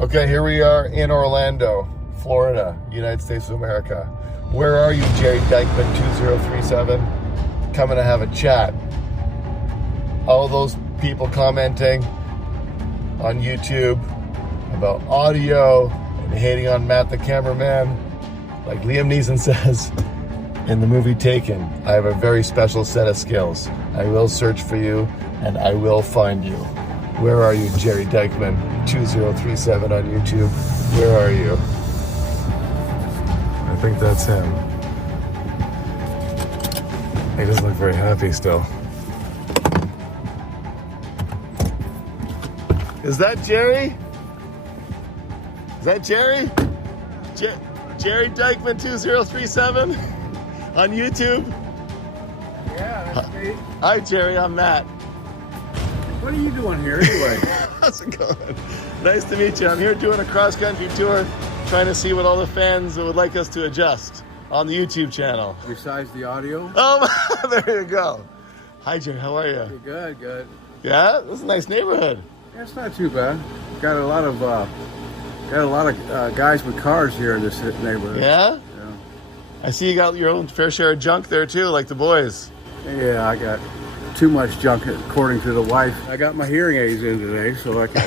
Okay, here we are in Orlando, Florida, United States of America. Where are you, Jerry Dykeman 2037? Coming to have a chat. All those people commenting on YouTube about audio and hating on Matt the cameraman. Like Liam Neeson says in the movie Taken, I have a very special set of skills. I will search for you and I will find you. Where are you, Jerry Dykeman 2037 on YouTube? Where are you? I think that's him. He doesn't look very happy still. Is that Jerry? Is that Jerry? Jerry Dykeman 2037 on YouTube? Yeah, that's me. Hi, Jerry. I'm Matt. What are you doing here anyway? How's it going? Nice to meet you. I'm here doing a cross-country tour, trying to see what all the fans would like us to adjust on the YouTube channel. Besides the audio? Oh, there you go. Hi, Jerry. How are you? You're good, good. Yeah, this is a nice neighborhood. Yeah, it's not too bad. Got a lot of guys with cars here in this neighborhood. Yeah? Yeah. I see you got your own fair share of junk there too, like the boys. Yeah, I got too much junk according to the wife. I got my hearing aids in today, so I can.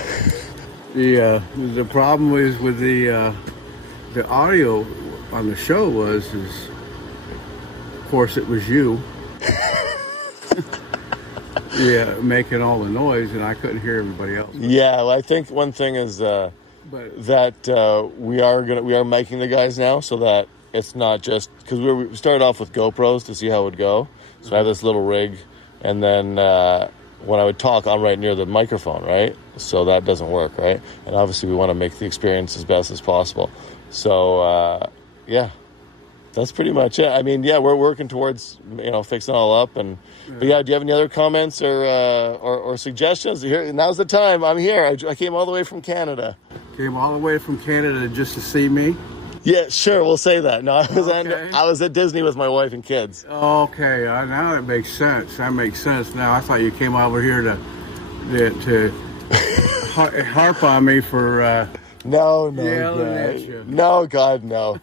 The problem is with the audio on the show is of course it was you. Yeah, making all the noise, and I couldn't hear everybody else. Yeah, well, I think one thing is that we are making the guys now, so that it's not just because we started off with GoPros to see how it would go. So I have this little rig, and then when I would talk, I'm right near the microphone, right? So that doesn't work, right? And obviously, we want to make the experience as best as possible. So yeah. That's pretty much it. I mean, yeah, we're working towards, fixing it all up. But yeah, do you have any other comments or suggestions? Here, now's the time. I'm here. I came all the way from Canada. Came all the way from Canada just to see me? Yeah, sure. We'll say that. No, Okay. I was at Disney with my wife and kids. Okay, now that makes sense. That makes sense now. I thought you came over here to harp on me for... No, yelling at you. No, God, no.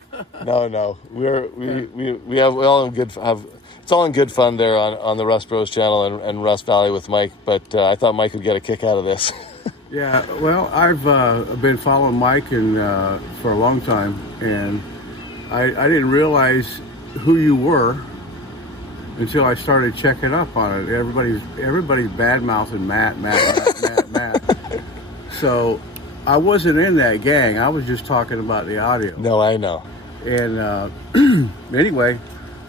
We all have it's all in good fun there on the Russ Bros channel and Russ Valley with Mike. But I thought Mike would get a kick out of this. Yeah, well, I've been following Mike for a long time, and I didn't realize who you were until I started checking up on it. Everybody's bad mouthing Matt. So. I wasn't in that gang. I was just talking about the audio. No, I know. And anyway,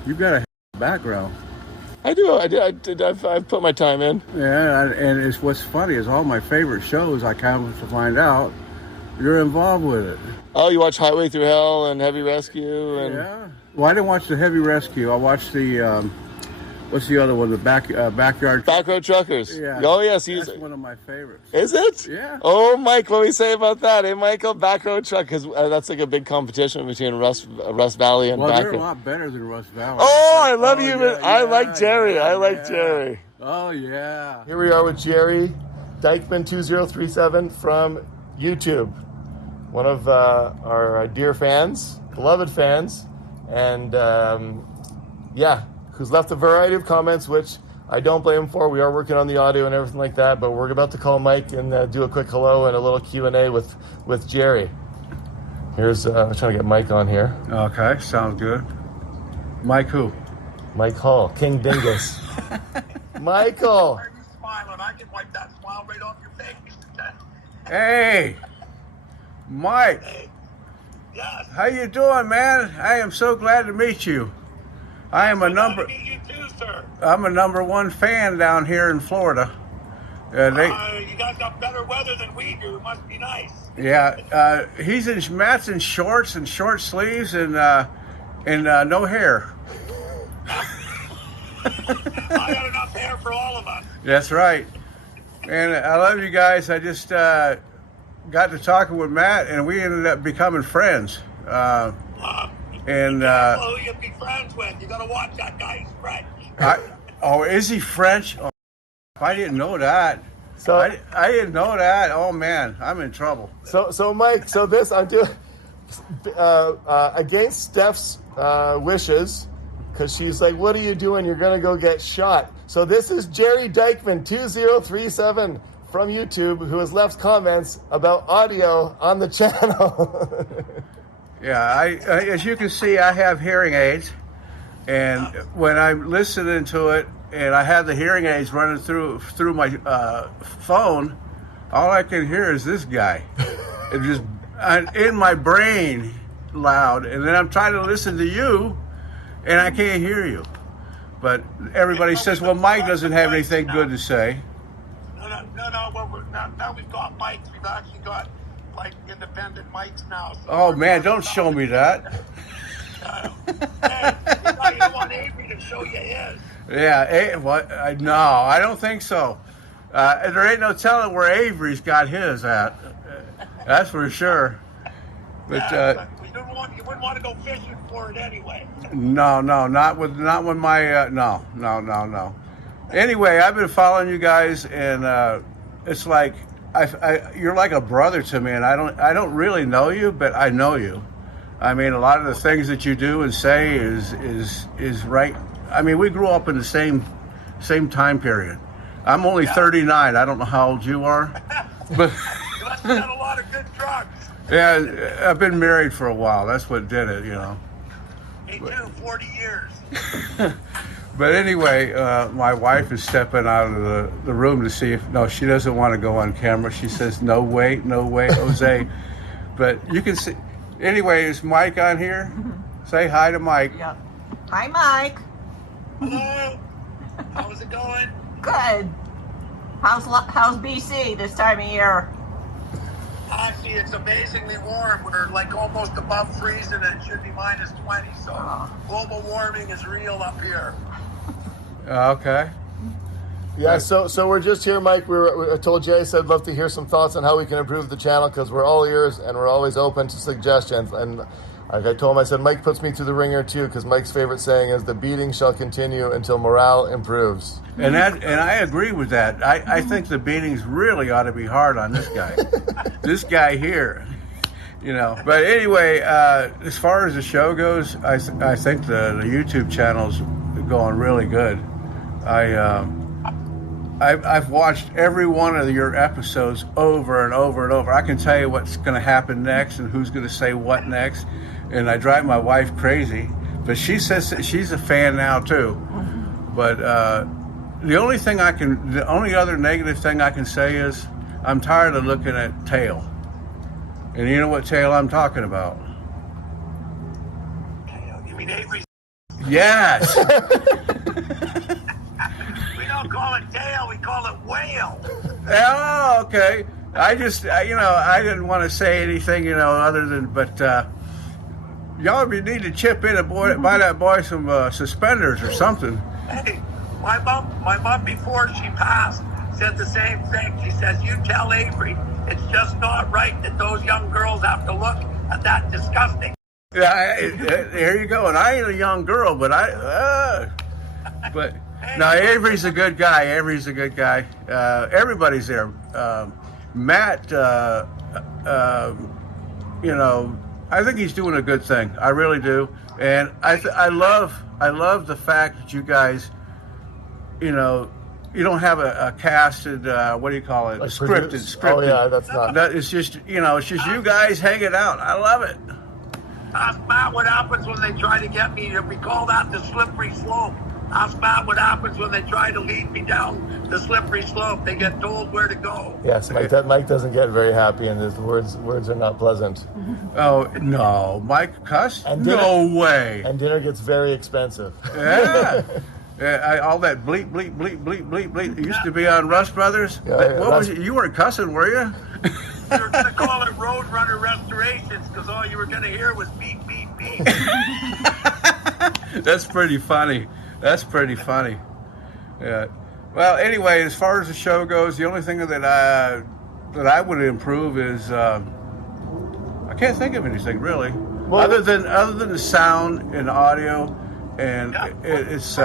you've got a background. I do. I've put my time in. Yeah, and it's what's funny is all my favorite shows. I come to find out you're involved with it. Oh, you watch Highway Through Hell and Heavy Rescue, and yeah. Well, I didn't watch the Heavy Rescue. I watched the. What's the other one? The backyard. Back Road Truckers. Yeah. Oh yes, that's one of my favorites. Is it? Yeah. Oh, Mike, what do we say about that? Hey, Michael, Back Road Truck, because that's like a big competition between Russ Valley and Back Road. They're a lot better than Russ Valley. Oh, I love you. Yeah, I like Jerry. Yeah, I like Jerry. Oh yeah. Here we are with Jerry Dykeman 2037 from YouTube, one of our dear fans, beloved fans, and who's left a variety of comments, which I don't blame him for. We are working on the audio and everything like that, but we're about to call Mike and do a quick hello and a little Q&A with Jerry. Here's, I'm trying to get Mike on here. Okay, sounds good. Mike who? Mike Hall, King Dingus. Michael. Why are you smiling? I can wipe that smile right off your face. Hey, Mike. Hey. Yes. How you doing, man? I am so glad to meet you. I am Glad to meet you too, sir. I'm a #1 fan down here in Florida. You guys got better weather than we do. It must be nice. Yeah, Matt's in shorts and short sleeves and no hair. I got enough hair for all of us. That's right. And I love you guys. I just got to talking with Matt, and we ended up becoming friends. And who you be friends with? You gotta watch that guy. He's French. Is he French? Oh, I didn't know that. So I didn't know that. Oh man, I'm in trouble. So Mike, I'm doing against Steph's wishes, because she's like, "What are you doing? You're gonna go get shot." So this is Jerry Dykeman 2037 from YouTube, who has left comments about audio on the channel. Yeah, I as you can see, I have hearing aids, and when I'm listening to it, and I have the hearing aids running through my phone, all I can hear is this guy. It just in my brain loud, and then I'm trying to listen to you, and I can't hear you. But everybody says, well, Mike doesn't have anything good to say. No. Well, now we've got mics. We've actually got like independent mics now. So Oh man, don't show me that. Hey, you don't want Avery to show you his. Yeah, what? No, I don't think so. There ain't no telling where Avery's got his at. That's for sure. But but you wouldn't want to go fishing for it anyway. no, not with my no. Anyway, I've been following you guys, and it's like you're like a brother to me, and I don't really know you, but I know you. I mean, a lot of the things that you do and say is right. I mean, we grew up in the same time period. I'm only 39. I don't know how old you are, but You must have done a lot of good drugs. yeah, I've been married for a while. That's what did it, you know. Me too, 40 years. But anyway, my wife is stepping out of the room to see if, no, she doesn't want to go on camera. She says, no way, Jose. But you can see, anyway, is Mike on here? Say hi to Mike. Yeah. Hi, Mike. Hello. How's it going? Good. How's BC this time of year? Actually, it's amazingly warm. We're like almost above freezing, and it should be minus 20. So global warming is real up here. Okay. Yeah, so we're just here, Mike. I told Jay, I said, love to hear some thoughts on how we can improve the channel, because we're all ears and we're always open to suggestions. And like I told him, I said, Mike puts me through the ringer too, because Mike's favorite saying is, the beating shall continue until morale improves. And I agree with that. I think the beatings really ought to be hard on this guy. This guy here, you know. But anyway, as far as the show goes, I think the YouTube channel's going really good. I've watched every one of your episodes over and over and over. I can tell you what's going to happen next and who's going to say what next. And I drive my wife crazy, but she says that she's a fan now too. But the only other negative thing I can say is I'm tired of looking at tail. And you know what tail I'm talking about? You mean Avery? Yes. We don't call it tail, we call it whale. Oh, okay. I didn't want to say anything, other than, but y'all need to chip in and buy that boy some suspenders or something. Hey, my mom before she passed said the same thing. She says, you tell Avery it's just not right that those young girls have to look at that disgusting. Yeah, there you go. And I ain't a young girl, but no, Avery's a good guy. Everybody's there. Matt, I think he's doing a good thing. I really do. And I love the fact that you guys, you don't have a casted, what do you call it? Like scripted. Oh yeah, that's not. That it's just, it's just you guys hanging out. I love it. Ask Matt what happens when they try to get me. We call that the slippery slope. Ask Matt what happens when they try to lead me down the slippery slope. They get told where to go. Yes, Mike doesn't get very happy, and his words are not pleasant. Oh no, Mike cuss? No way. And dinner gets very expensive. Yeah. All that bleep, bleep, bleep, bleep, bleep, bleep. It used to be on Rust Brothers. Yeah, what was it? You weren't cussing, were you? We were going to call it Roadrunner Restorations because all you were going to hear was beep, beep, beep. That's pretty funny. Yeah. Well, anyway, as far as the show goes, the only thing that I would improve is I can't think of anything really, other than the sound and audio, and it's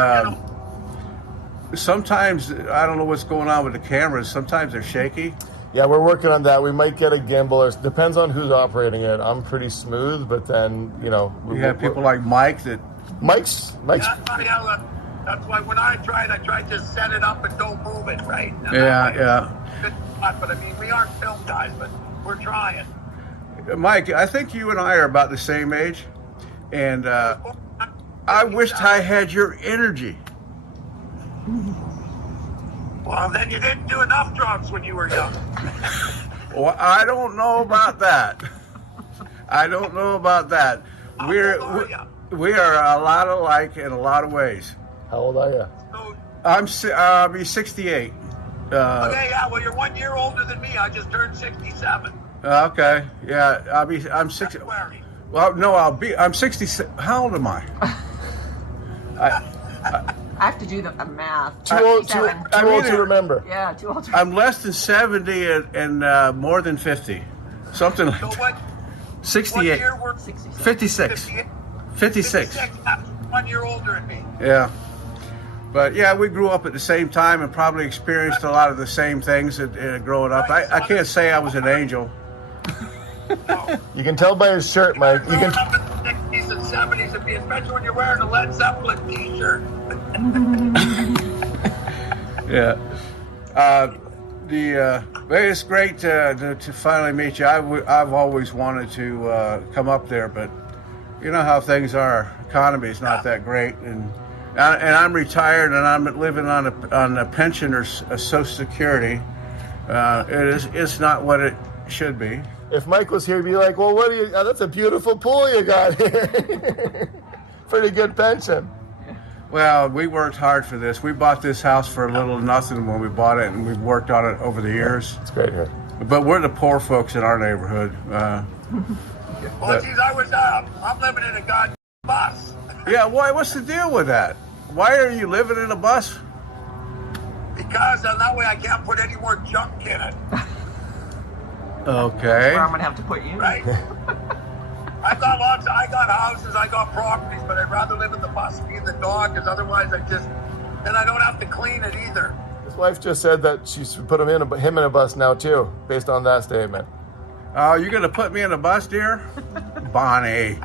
sometimes I don't know what's going on with the cameras. Sometimes they're shaky. Yeah, we're working on that. We might get a gimbal, or depends on who's operating it. I'm pretty smooth, but then You have people like Mike that. Mike's. That's why when I tried to set it up and don't move it, right? And Yeah. But I mean, we aren't film guys, but we're trying. Mike, I think you and I are about the same age, and I wished I had your energy. Well, then you didn't do enough drugs when you were young. Well, I don't know about that. I don't know about that. We are a lot alike in a lot of ways. How old are you? So, I'll be 68. okay, yeah. Well, you're 1 year older than me. I just turned 67. Okay, yeah. I'm 60. February. Well, no, I'm 60. How old am I? I have to do the math. Too old to remember. Yeah, too old to I'm less than 70 and more than 50. Something like So that. what 68. year were 66. 56. 56. 1 year older than me. Yeah. But yeah, we grew up at the same time and probably experienced a lot of the same things growing up. I can't say I was an angel. You can tell by his shirt, Mike. You Growing can. up in the 60s and 70s, especially when you're wearing a Led Zeppelin t-shirt. Yeah. It's great to finally meet you. I've always wanted to come up there, but you know how things are. Economy is not that great, and I'm retired and I'm living on a pension or a Social Security. It's not what it should be. If Mike was here, he'd be like, "Well, what do you? That's a beautiful pool you got here. Pretty good pension." Well, we worked hard for this. We bought this house for a little nothing when we bought it, and we've worked on it over the years. It's great here. But we're the poor folks in our neighborhood. Well, geez, I'm living in a goddamn bus. Yeah, what's the deal with that? Why are you living in a bus? Because that way I can't put any more junk in it, Okay. where I'm gonna have to put you. right? I got houses, I got properties, but I'd rather live in the bus and be in the dog, because otherwise then I don't have to clean it either. His wife just said that she's put him in a bus now too, based on that statement. Oh, you're gonna put me in a bus, dear? Bonnie.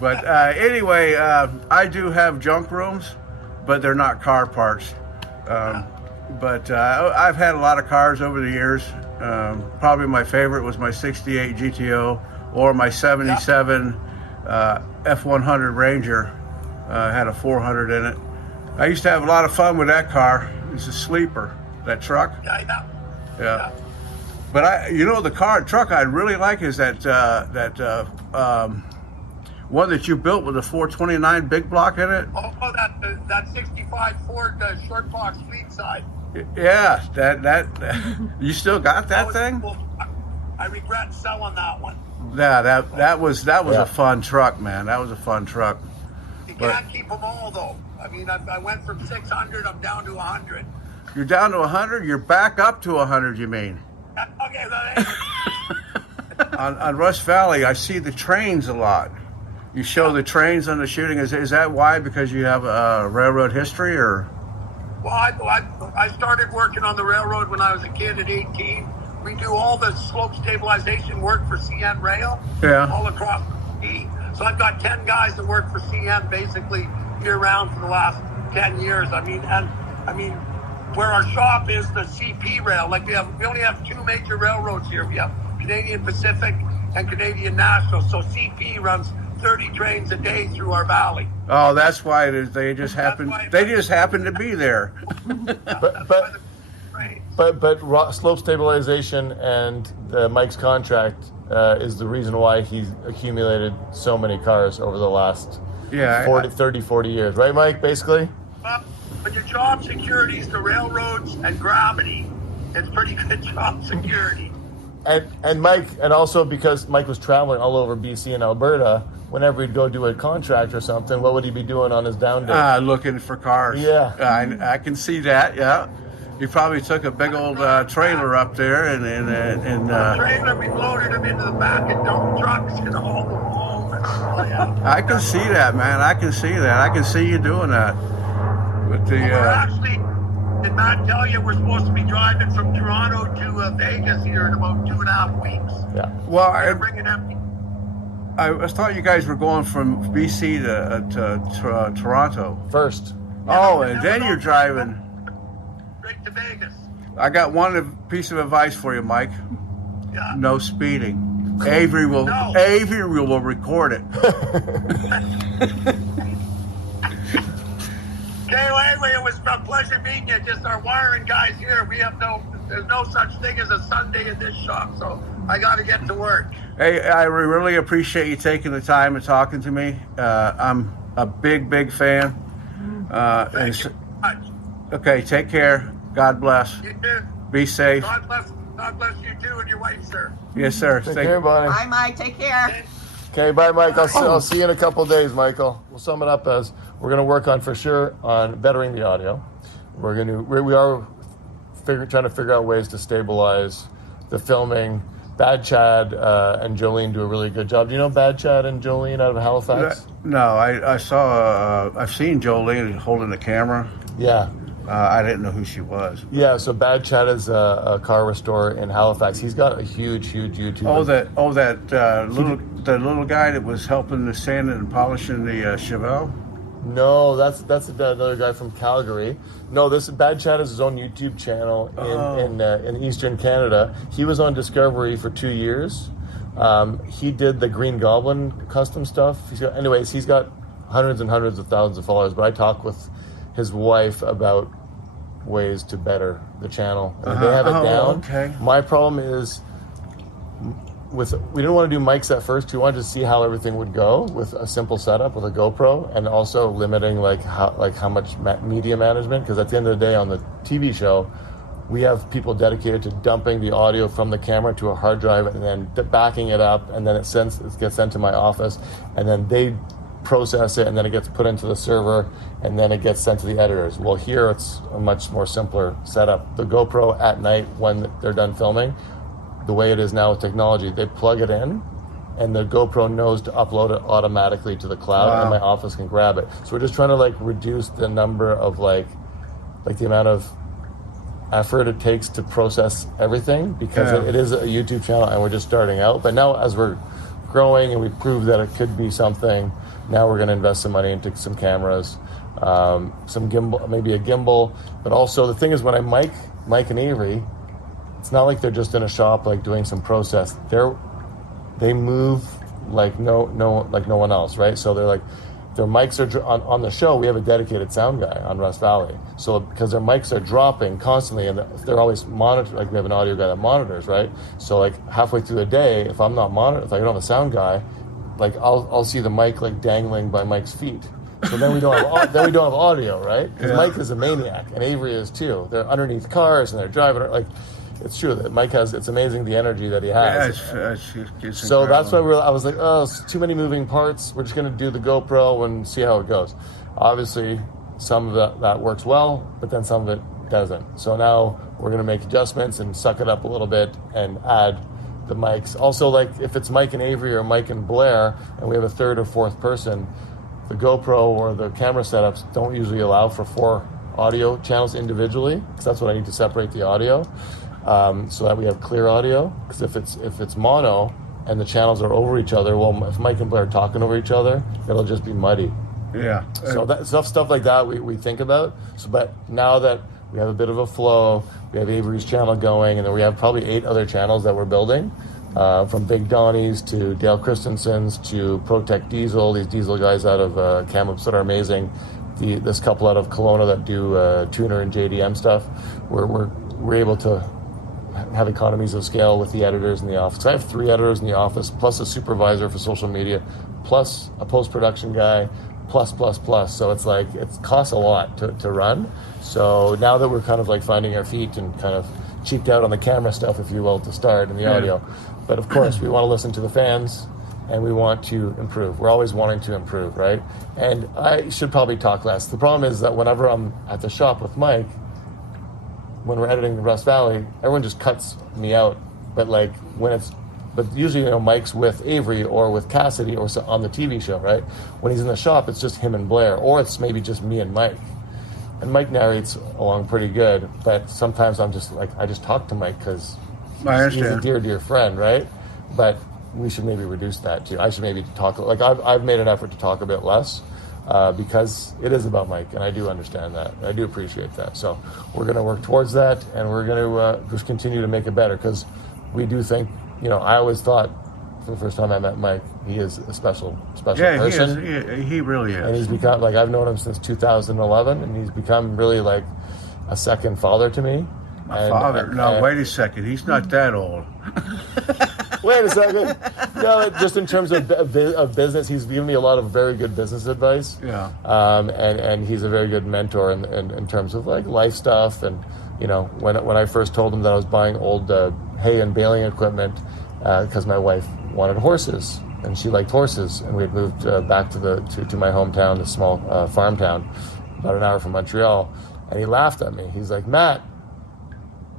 But anyway, I do have junk rooms, but they're not car parts. But I've had a lot of cars over the years. Probably my favorite was my 68 GTO or my 77 F100 Ranger. Had a 400 in it. I used to have a lot of fun with that car. It's a sleeper, that truck. Yeah. But the truck I really like is that one that you built with a 429 big block in it. Oh, that 65 Ford short box fleet side. Yeah, that you still got that thing? Cool. I regret selling that one. Yeah, that was a fun truck, man. That was a fun truck. You can't keep them all though. I mean, I went from 600, I'm down to 100. You're down to 100. You're back up to 100. You mean? Okay, on Rush Valley, I see the trains a lot. You show the trains on the shooting. Is that why? Because you have a railroad history, or? Well, I started working on the railroad when I was a kid at 18. We do all the slope stabilization work for CN Rail. Yeah. All across the city. So I've got 10 guys that work for CN basically year-round for the last 10 years. I mean, where our shop is the CP Rail. Like we only have two major railroads here. We have Canadian Pacific and Canadian National. So CP runs 30 trains a day through our valley. Oh, that's why it is. They just happen to be there. But slope stabilization and Mike's contract is the reason why he's accumulated so many cars over the last 40 years. Right, Mike, basically? When your job security is the railroads and gravity, it's pretty good job security. And Mike, and also because Mike was traveling all over BC and Alberta, whenever he'd go do a contract or something, what would he be doing on his down day? Looking for cars. Yeah. I can see that, yeah. He probably took a big old trailer up there and the trailer, we loaded them into the back of dump trucks and hauled them home. I can see that, man. I can see that. I can see you doing that. With the We're actually, did Matt tell you we're supposed to be driving from Toronto to Vegas here in about 2.5 weeks? Yeah. well, We're bringing empty. I thought you guys were going from BC to Toronto. First. Oh, and then you're driving. Straight to Vegas. I got one piece of advice for you, Mike. Yeah. No speeding. Avery will No. record it. Anyway, it was a pleasure meeting you. Just our wiring guys here. There's no such thing as a Sunday in this shop, so I got to get to work. Hey, I really appreciate you taking the time and talking to me. I'm a big fan. Thank you much. Okay, take care. God bless. You too. Be safe. God bless you too and your wife, sir. Yes, sir. Take care, buddy. Bye, Mike. Take care. Okay, bye, Mike. I'll see you in a couple of days, Michael. We'll sum it up as we're going to work on, for sure, on bettering the audio. We are trying to figure out ways to stabilize the filming. Bad Chad and Jolene do a really good job. Do you know Bad Chad and Jolene out of Halifax? No, I've seen Jolene holding the camera. Yeah. I didn't know who she was. Yeah, so Bad Chad is a car restorer in Halifax. He's got a huge YouTube. The little guy that was helping the sand and polishing the Chevelle. No, that's another guy from Calgary. No, this Bad Chad is his own YouTube channel in Eastern Canada. He was on Discovery for 2 years. He did the Green Goblin custom stuff. He's got hundreds and hundreds of thousands of followers. But I talk with his wife about ways to better the channel. And they have it down. Okay. My problem is we didn't want to do mics at first. We wanted to see how everything would go with a simple setup with a GoPro, and also limiting how much media management, because at the end of the day on the TV show, we have people dedicated to dumping the audio from the camera to a hard drive and then backing it up, and then it gets sent to my office, and then they process it, and then it gets put into the server, and then it gets sent to the editors. Well, here it's a much more simpler setup. The GoPro at night when they're done filming, the way it is now with technology, they plug it in, and the GoPro knows to upload it automatically to the cloud, and my office can grab it. So we're just trying to reduce the number of the amount of effort it takes to process everything, because it is a YouTube channel and we're just starting out. But now as we're growing and we proved that it could be something, now we're going to invest some money into some cameras, some gimbal, maybe a gimbal. But also the thing is, when I Mike and Avery, it's not like they're just in a shop doing some process. They move like no one else, right? So their mics are on the show. We have a dedicated sound guy on Rust Valley. So because their mics are dropping constantly, and they're always monitored. We have an audio guy that monitors, right? So halfway through the day, if I'm not monitored, if I don't have a sound guy, I'll see the mic dangling by Mike's feet. So then we don't have audio, right? Because Mike is a maniac, and Avery is too. They're underneath cars and they're driving It's true that Mike has. It's amazing the energy that he has. Yeah, it's so that's why I was like, oh, it's too many moving parts. We're just going to do the GoPro and see how it goes. Obviously, some of that works well, but then some of it doesn't. So now we're going to make adjustments and suck it up a little bit and add the mics. Also, if it's Mike and Avery or Mike and Blair, and we have a third or fourth person, the GoPro or the camera setups don't usually allow for 4 audio channels individually, because that's what I need to separate the audio. So that we have clear audio. Because if it's mono and the channels are over each other, well, if Mike and Blair are talking over each other, it'll just be muddy. Yeah. So that stuff like that we think about. So, but now that we have a bit of a flow, we have Avery's channel going, and then we have probably 8 other channels that we're building, from Big Donnie's to Dale Christensen's to ProTech Diesel. These diesel guys out of Kamloops that are amazing. This couple out of Kelowna that do tuner and JDM stuff. We're able to have economies of scale with the editors in the office. I have 3 editors in the office, plus a supervisor for social media, plus a post-production guy, plus. So it costs a lot to run. So now that we're kind of finding our feet and kind of cheaped out on the camera stuff, if you will, to start, and the audio. But of course, we want to listen to the fans, and we want to improve. We're always wanting to improve, right? And I should probably talk less. The problem is that whenever I'm at the shop with Mike, when we're editing the Rust Valley, everyone just cuts me out. But usually, Mike's with Avery or with Cassidy or on the TV show, right? When he's in the shop, it's just him and Blair, or it's maybe just me and Mike. and Mike narrates along pretty good, but sometimes I'm just like, I just talk to Mike because he's a dear friend, right? But we should maybe reduce that too. I should maybe talk, like I've made an effort to talk a bit less, because it is about Mike, and I do understand that. I do appreciate that. So we're going to work towards that, and we're going to just continue to make it better, because we do think, I always thought, for the first time I met Mike, he is a special person. He really is. And he's become, like, I've known him since 2011, and he's become really like a second father to me. Father? No, wait a second. He's not that old. Wait a second. No, just in terms of business, he's given me a lot of very good business advice. Yeah. And he's a very good mentor in terms of like life stuff. And when I first told him that I was buying old hay and baling equipment, because my wife wanted horses and she liked horses, and we had moved back to my hometown, this small farm town, about an hour from Montreal, and he laughed at me. He's like, Matt,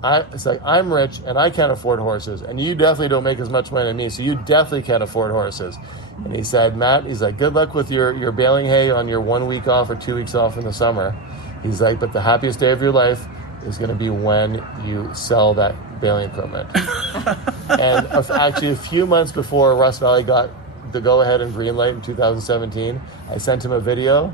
it's like, I'm rich and I can't afford horses, and you definitely don't make as much money as me, so you definitely can't afford horses. And he said, Matt, he's like, good luck with your baling hay on your 1 week off or 2 weeks off in the summer. He's like, but the happiest day of your life is going to be when you sell that baling equipment. And actually, a few months before Russ Valley got the go-ahead and green light in 2017, I sent him a video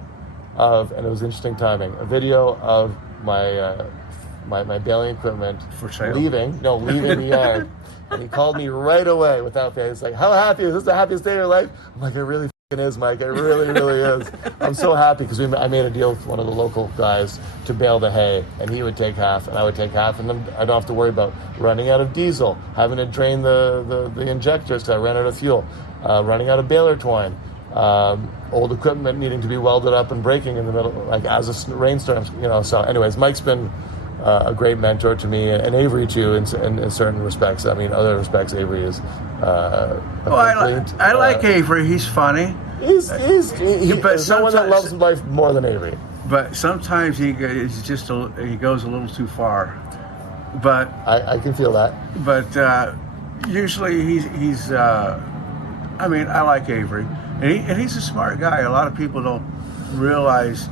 of, and it was interesting timing, a video of my baling equipment for sale, leaving the yard. And he called me right away without pay. He's like, how happy, is this the happiest day of your life? I'm like, it really is, Mike. It really, really is. I'm so happy because I made a deal with one of the local guys to bale the hay, and he would take half and I would take half, and then I don't have to worry about running out of diesel, having to drain the injectors because I ran out of fuel, running out of baler twine, old equipment needing to be welded up and breaking in the middle, like as a rainstorm, So anyways, Mike's been a great mentor to me, and Avery too, in certain respects. I mean, other respects, Avery is. I like Avery. He's funny. There's no one that loves life more than Avery. But sometimes he goes a little too far. But I can feel that. But usually he's. I mean, I like Avery, and he's a smart guy. A lot of people don't realize.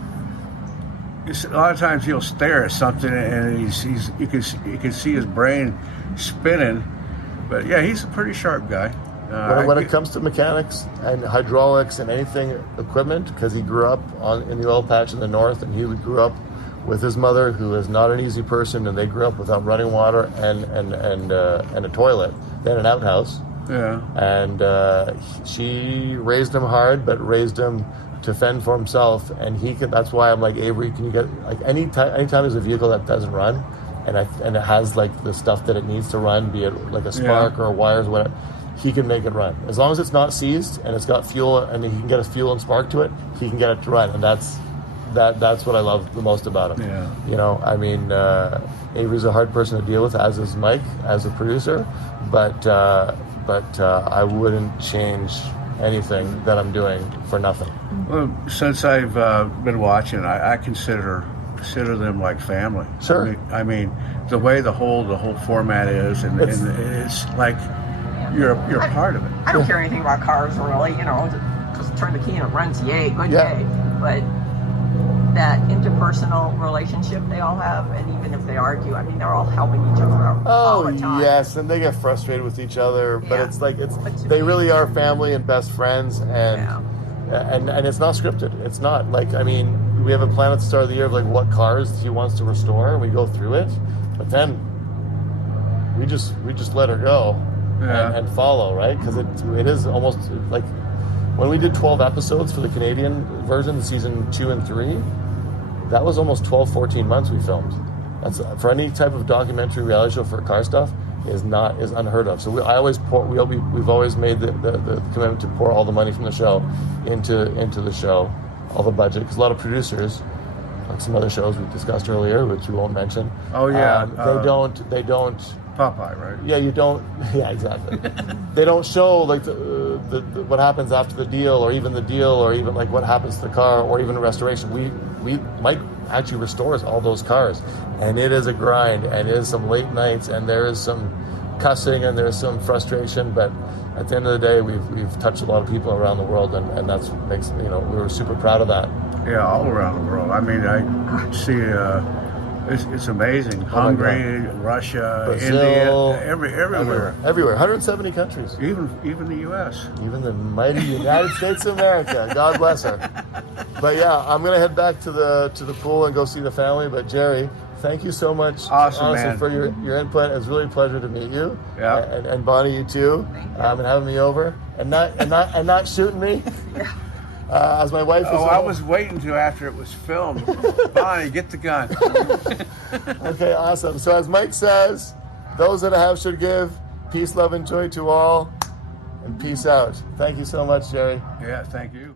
A lot of times he'll stare at something and you can see his brain spinning, but yeah, he's a pretty sharp guy. When it comes to mechanics and hydraulics and anything equipment, because he grew up in the oil patch in the north, and he grew up with his mother, who is not an easy person, and they grew up without running water and a toilet. They had an outhouse. Yeah. And she raised him hard, but raised him to fend for himself, and that's why I'm like, Avery, can you get, like, anytime there's a vehicle that doesn't run and it has like the stuff that it needs to run, be it like a spark or wires, whatever, he can make it run. As long as it's not seized and it's got fuel and he can get a fuel and spark to it, he can get it to run. And that's what I love the most about him. Yeah. I mean, Avery's a hard person to deal with, as is Mike, as a producer, but I wouldn't change anything that I'm doing for nothing. Well, since I've been watching, I consider them like family. Sure. I mean, the way the whole format is, and it's like you're part of it. I don't care anything about cars, really. Just turn the key and it runs. Yay, good day. But that interpersonal relationship they all have, and even if they argue, I mean, they're all helping each other out all the time. Yes, and they get frustrated with each other, but it's like they really are family and best friends, and it's not scripted. It's not like, I mean, we have a plan at the start of the year of like what cars he wants to restore, and we go through it, but then we just let her go and follow, right? Because it is almost like when we did 12 episodes for the Canadian version, season 2 and 3. That was almost 12, 14 months we filmed. That's for any type of documentary reality show for car stuff is unheard of. So we've always made the commitment to pour all the money from the show into the show, all the budget, because a lot of producers, like some other shows we discussed earlier, which we won't mention. Oh yeah, they don't. Popeye, right? Yeah, you don't. Yeah, exactly. They don't show like the what happens after the deal, or even like what happens to the car, or even restoration. Mike actually restores all those cars, and it is a grind, and it is some late nights, and there is some cussing and there's some frustration, but at the end of the day, we've touched a lot of people around the world, and that's what makes, we're super proud of that. Yeah, all around the world. I mean, I see it's amazing. Hungary, Russia, Brazil, India, everywhere. Everywhere. 170 countries. Even the U.S. Even the mighty United States of America. God bless her. But yeah, I'm gonna head back to the pool and go see the family. But Jerry, thank you so much, awesome, honestly, man, for your input. It was really a pleasure to meet you. Yeah. And Bonnie, you too, and having me over and not shooting me. Yeah. As my wife was. I was waiting till after it was filmed. Bonnie, get the gun. Okay, awesome. So as Mike says, those that have should give. Peace, love, and joy to all, and peace out. Thank you so much, Jerry. Yeah, thank you.